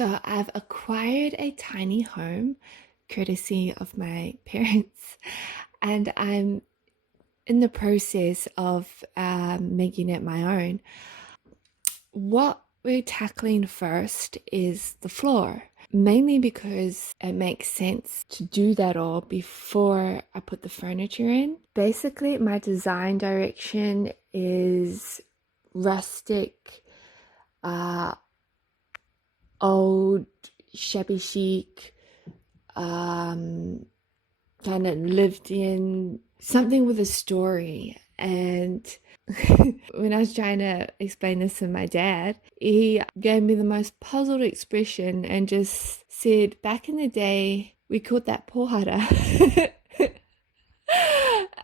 So I've acquired a tiny home courtesy of my parents, and I'm in the process of making it my own. What we're tackling first is the floor, mainly because it makes sense to do that all before I put the furniture in. Basically, my design direction is rustic, uh, old, shabby chic, kind of lived in, something with a story. And when I was trying to explain this to my dad, he gave me the most puzzled expression and just said, back in the day, we called that pōhara.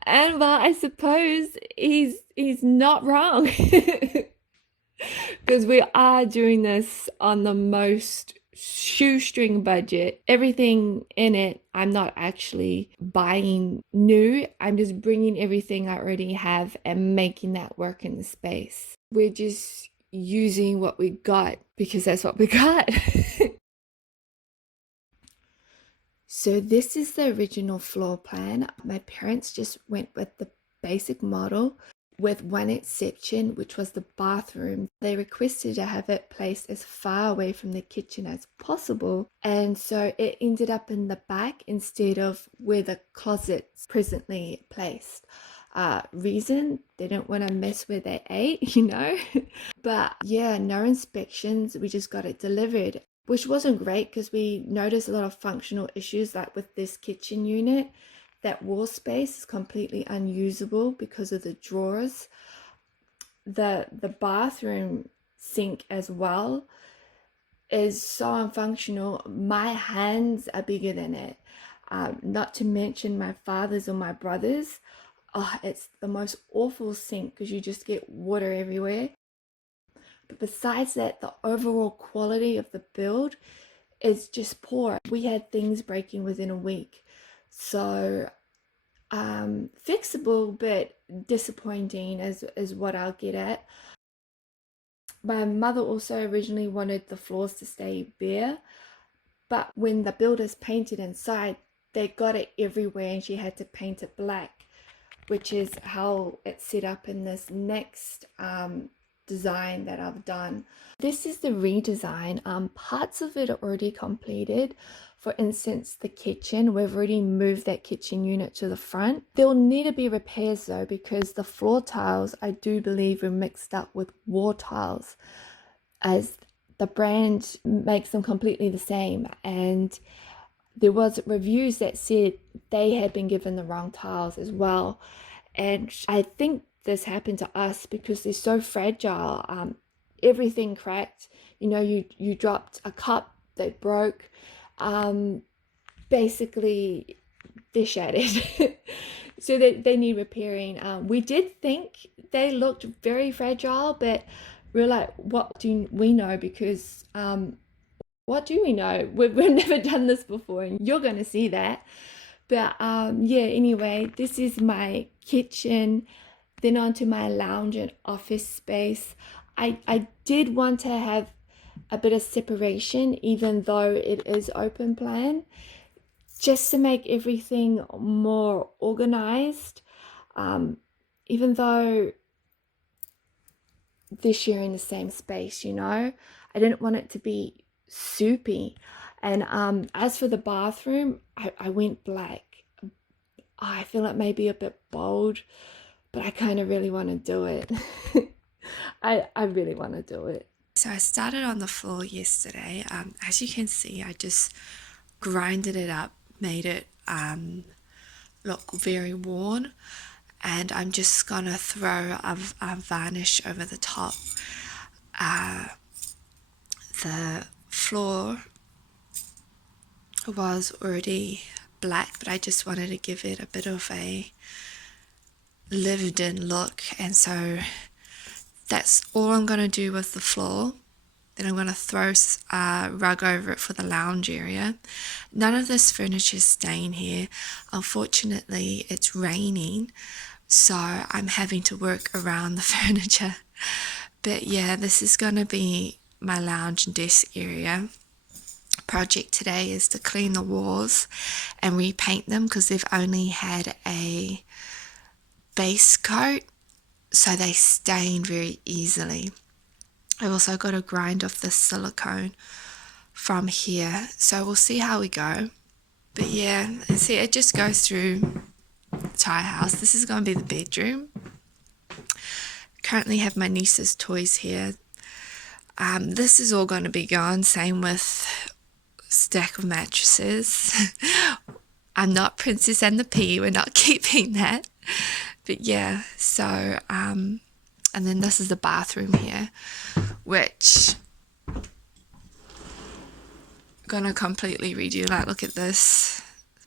And well, I suppose he's not wrong. Because we are doing this on the most shoestring budget. Everything in it, I'm not actually buying new. I'm just bringing everything I already have and making that work in the space. We're just using what we got because that's what we got. So this is the original floor plan. My parents just went with the basic model, with one exception, which was the bathroom. They requested to have it placed as far away from the kitchen as possible, and so it ended up in the back instead of where the closet's presently placed. Reason, they don't want to mess where they ate, But yeah, no inspections, we just got it delivered, which wasn't great because we noticed a lot of functional issues, like with this kitchen unit. That wall space is completely unusable because of the drawers. The bathroom sink as well is so unfunctional. My hands are bigger than it. Not to mention my father's or my brother's. Oh, it's the most awful sink because you just get water everywhere. But besides that, the overall quality of the build is just poor. We had things breaking within a week. So fixable but disappointing is what I'll get at. My mother also originally wanted the floors to stay bare, but when the builders painted inside, they got it everywhere and she had to paint it black, which is how it's set up in this next design that I've done. This is the redesign. Parts of it are already completed. For instance, the kitchen, we've already moved that kitchen unit to the front. There'll need to be repairs though, because the floor tiles, I do believe, were mixed up with wall tiles, as the brand makes them completely the same. And there was reviews that said they had been given the wrong tiles as well. And I think this happened to us because they're so fragile. Everything cracked. You dropped a cup, they broke. Basically they're shattered. So they need repairing. We did think they looked very fragile, but we're like, what do we know? Because what do we know? We've never done this before, and you're going to see that. But yeah, anyway, this is my kitchen. Then onto my lounge and office space. I did want to have a bit of separation, even though it is open plan, just to make everything more organized. Even though they're sharing the same space, I didn't want it to be soupy. And as for the bathroom, I went black. I feel it may be a bit bold, but I kind of really want to do it. I really want to do it. So I started on the floor yesterday. As you can see, I just grinded it up, made it look very worn, and I'm just gonna throw a varnish over the top. The floor was already black, but I just wanted to give it a bit of a lived in look, and so that's all I'm going to do with the floor. Then I'm going to throw a rug over it for the lounge area. None of this furniture is staying here. Unfortunately, it's raining, so I'm having to work around the furniture. But yeah, this is going to be my lounge and desk area. project today is to clean the walls and repaint them because they've only had a base coat, so they stain very easily. I've also got to grind off the silicone from here, so we'll see how we go. But yeah, see, it just goes through the entire house. This is going to be the bedroom. Currently have my niece's toys here. This is all going to be gone. Same with stack of mattresses. I'm not Princess and the Pea. We're not keeping that. But yeah, so and then this is the bathroom here, which I'm gonna completely redo. Like, look at this,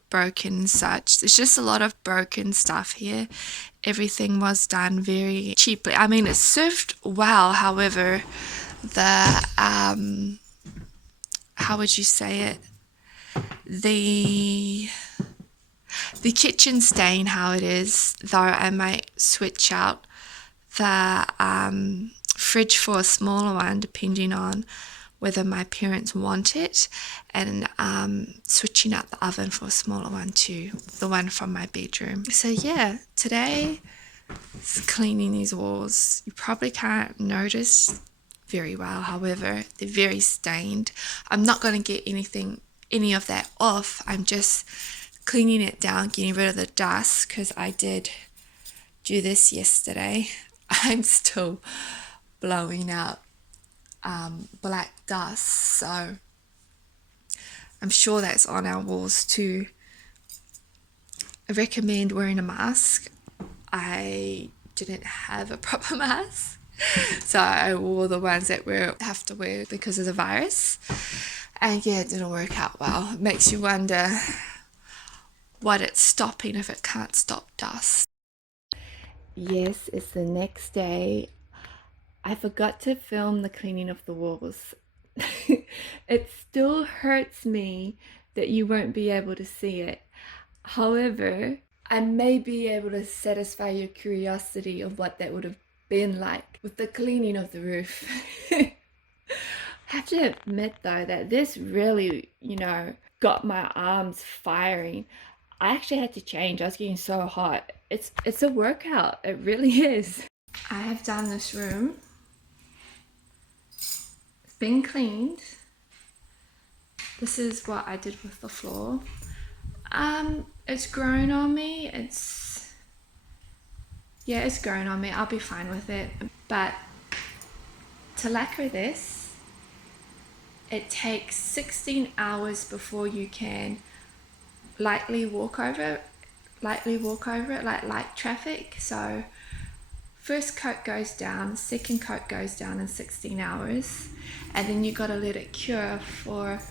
broken and such. There's just a lot of broken stuff here. Everything was done very cheaply. I mean, it served well, however, the how would you say it, the kitchen staying how it is, though I might switch out the fridge for a smaller one depending on whether my parents want it, and switching out the oven for a smaller one too, the one from my bedroom. So yeah, today is cleaning these walls. You probably can't notice very well, however, they're very stained. I'm not going to get any of that off. I'm just cleaning it down, getting rid of the dust, because I did do this yesterday. I'm still blowing out black dust, so I'm sure that's on our walls too. I recommend wearing a mask. I didn't have a proper mask, so I wore the ones that we have to wear because of the virus, and yeah, it didn't work out well. It makes you wonder what it's stopping if it can't stop dust. Yes, it's the next day. I forgot to film the cleaning of the walls. It still hurts me that you won't be able to see it. However, I may be able to satisfy your curiosity of what that would have been like with the cleaning of the roof. I have to admit though that this really, got my arms firing. I actually had to change. I was getting so hot. It's a workout. It really is. I have done this room. It's been cleaned. This is what I did with the floor. It's grown on me. It's grown on me. I'll be fine with it. But to lacquer this, it takes 16 hours before you can lightly walk over it like light traffic. So first coat goes down, second coat goes down in 16 hours, and then you got to let it cure for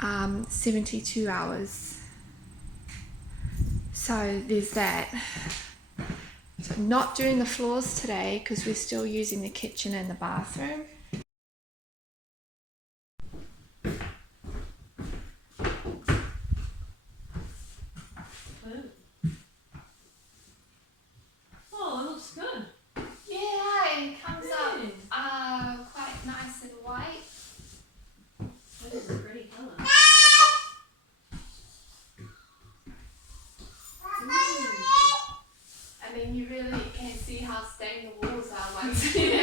72 hours. So there's that. So not doing the floors today because we're still using the kitchen and the bathroom. Oh, it looks good. Yeah, it comes up quite nice and white. That is a pretty colour. I mean, you really can see how stained the walls are once you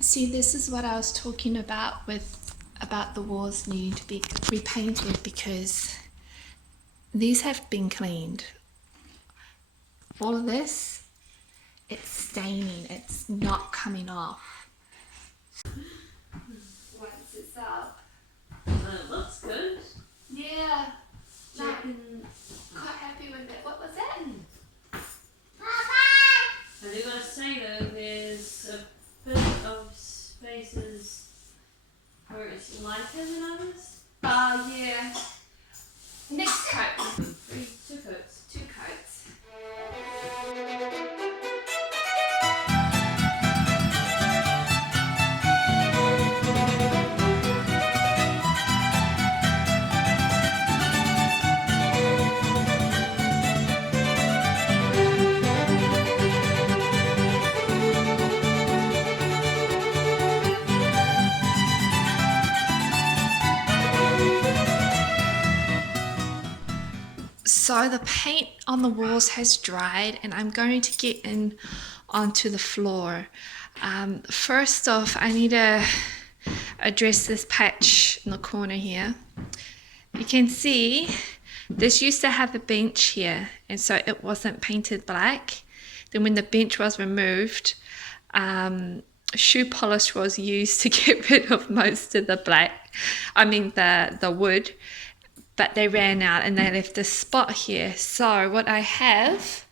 See, this is what I was talking about about the walls needing to be repainted, because these have been cleaned. All of this, it's staining, it's not coming off. Once it's up. It looks good. Yeah. Do you reckon- Quite happy with it. What was that? Have you got to say though, there's a bit of spaces where it's lighter than others? Yeah. Next coat. Two coats. 2 coats. So the paint on the walls has dried and I'm going to get in onto the floor. First off, I need to address this patch in the corner here. You can see this used to have a bench here, and so it wasn't painted black. Then when the bench was removed, shoe polish was used to get rid of most of the the wood, but they ran out and they left this spot here. So what I have,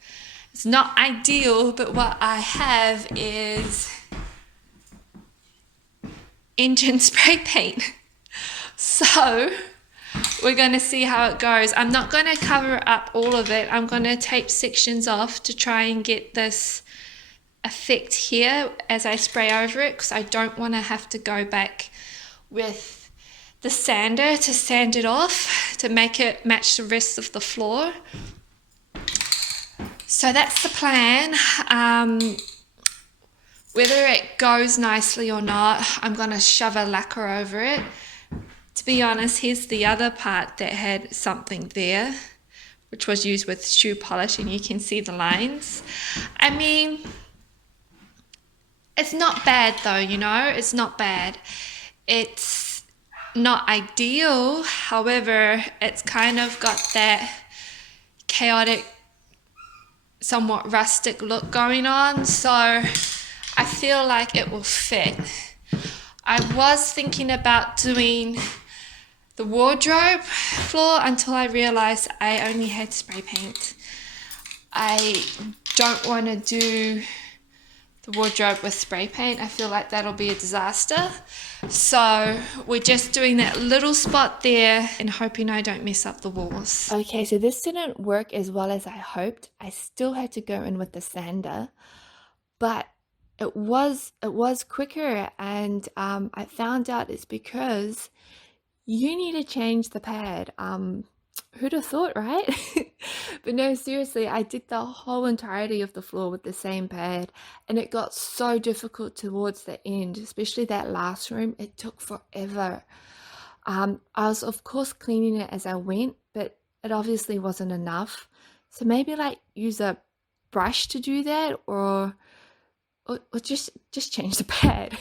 it's not ideal, but what I have is engine spray paint. So we're going to see how it goes. I'm not going to cover up all of it. I'm going to tape sections off to try and get this effect here as I spray over it, because I don't want to have to go back with the sander to sand it off to make it match the rest of the floor. So that's the plan. Whether it goes nicely or not, I'm going to shove a lacquer over it. To be honest, here's the other part that had something there, which was used with shoe polish, and you can see the lines. I mean, it's not bad though, you know, it's not bad. It's not ideal, however, it's kind of got that chaotic, somewhat rustic look going on, so I feel like it will fit. I was thinking about doing the wardrobe floor until I realized I only had spray paint. I don't want to do the wardrobe with spray paint. I feel like that'll be a disaster. So we're just doing that little spot there and hoping I don't mess up the walls. Okay, so this didn't work as well as I hoped. I still had to go in with the sander, but it was quicker, and I found out it's because you need to change the pad. Who'd have thought, right? But no, seriously, I did the whole entirety of the floor with the same pad, and it got so difficult towards the end, especially that last room. It took forever. I was of course cleaning it as I went, but it obviously wasn't enough. So maybe like use a brush to do that, or just change the pad.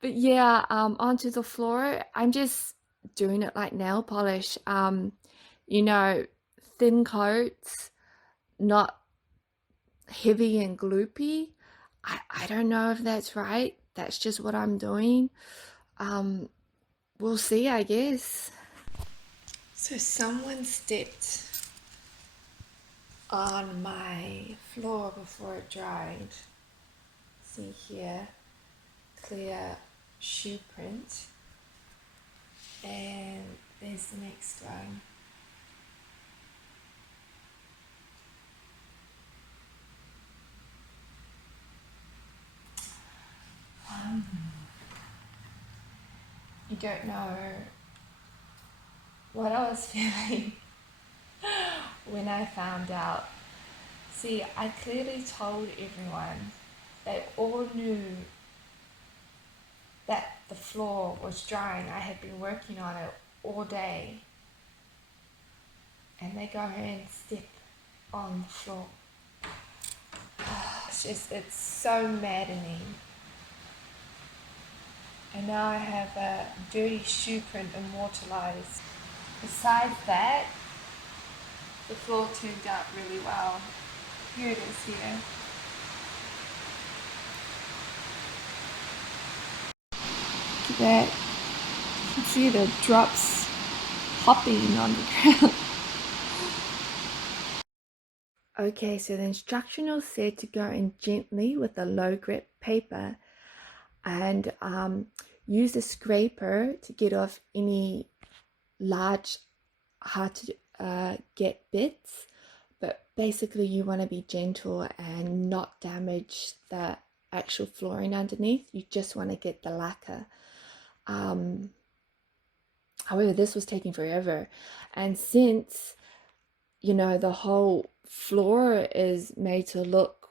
But yeah, onto the floor. I'm just doing it like nail polish. You know, thin coats, not heavy and gloopy. I don't know if that's right. That's just what I'm doing. We'll see, I guess. So someone stepped on my floor before it dried. See here, clear shoe print. And there's the next one. You don't know what I was feeling when I found out. See, I clearly told everyone. They all knew that the floor was drying. I had been working on it all day. And they go and step on the floor. It's so maddening. And now I have a dirty shoe print immortalized. Besides that, the floor turned out really well. Here it is here. Look at that. You can see the drops hopping on the ground. Okay, so the instructional said to go in gently with a low grip paper and use a scraper to get off any large, hard to get bits. But basically you want to be gentle and not damage the actual flooring underneath. You just want to get the lacquer. However, this was taking forever, and since you know the whole floor is made to look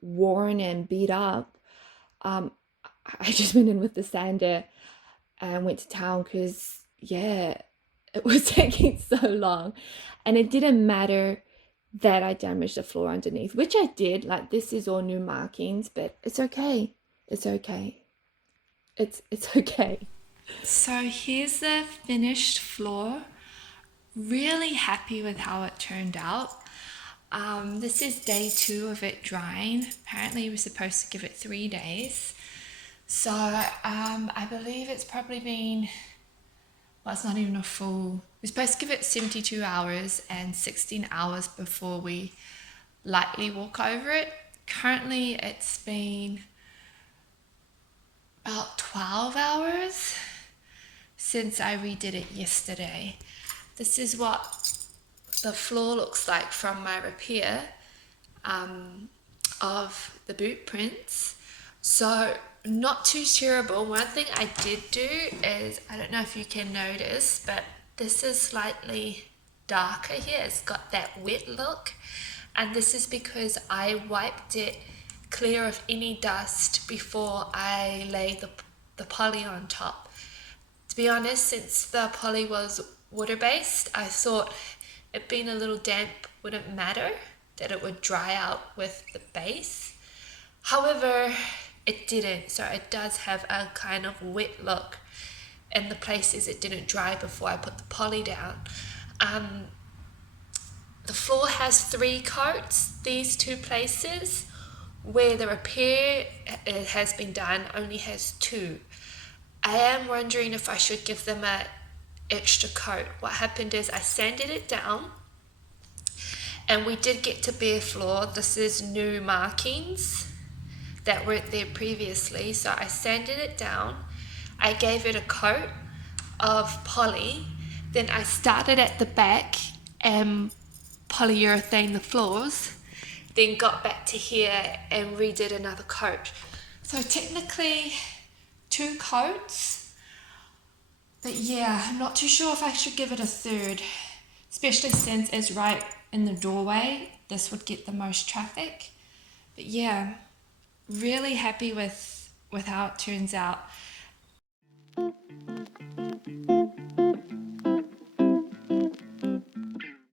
worn and beat up, I just went in with the sander and went to town because yeah, it was taking so long. And it didn't matter that I damaged the floor underneath, which I did. Like, this is all new markings, but it's okay. It's okay. It's okay. So here's the finished floor. Really happy with how it turned out. This is day 2 of it drying. Apparently we're supposed to give it 3 days. So I believe it's probably been, well, it's not even a full, we're supposed to give it 72 hours and 16 hours before we lightly walk over it. Currently it's been about 12 hours since I redid it yesterday. This is what the floor looks like from my repair of the boot prints. So not too terrible. One thing I did do is, I don't know if you can notice, but this is slightly darker here. It's got that wet look, and this is because I wiped it clear of any dust before I laid the poly on top. To be honest, since the poly was water-based, I thought it being a little damp wouldn't matter, that it would dry out with the base. However, it didn't, so it does have a kind of wet look in the places it didn't dry before I put the poly down. The floor has 3 coats. These 2 places where the repair has been done only has 2. I am wondering if I should give them an extra coat. What happened is I sanded it down, and we did get to bare floor. This is new markings that weren't there previously, so I sanded it down. I gave it a coat of poly, then I started at the back and polyurethane the floors, then got back to here and redid another coat. So technically 2 coats, but yeah, I'm not too sure if I should give it a third, especially since it's right in the doorway. This would get the most traffic. But yeah, really happy with how it turns out.